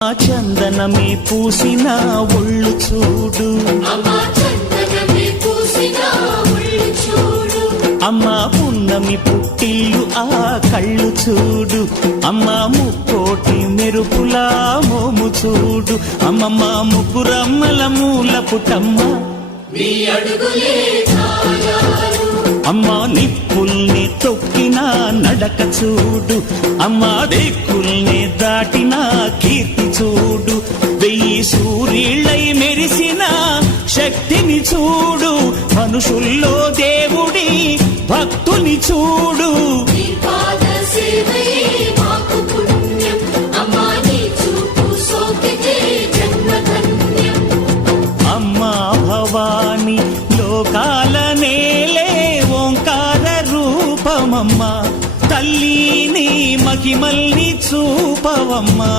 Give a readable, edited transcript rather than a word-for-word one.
చందనమే పూసిన ఒళ్ళు చూడు, అమ్మ పున్నమి పుట్టిల్లు ఆ కళ్ళు చూడు, అమ్మ ముక్కోటి మెరుపులా మోము చూడు, అమ్మమ్మ ముగ్గురమ్మల మూల పుట్టమ్మ అమ్మ నిప్పుల్ని తొక్కిన నడక చూడు, అమ్మ దిక్కుల్ని దాటిన కీర్తి చూడు, 1000 సూర్యుళ్ళై మెరిసిన శక్తిని చూడు, మనుషుల్లో దేవుడి భక్తుని చూడు. అమ్మా భవాని లోకాల నేలే ఓంకార రూపమమ్మా, తల్లిని మహిమల్ని చూపవమ్మా.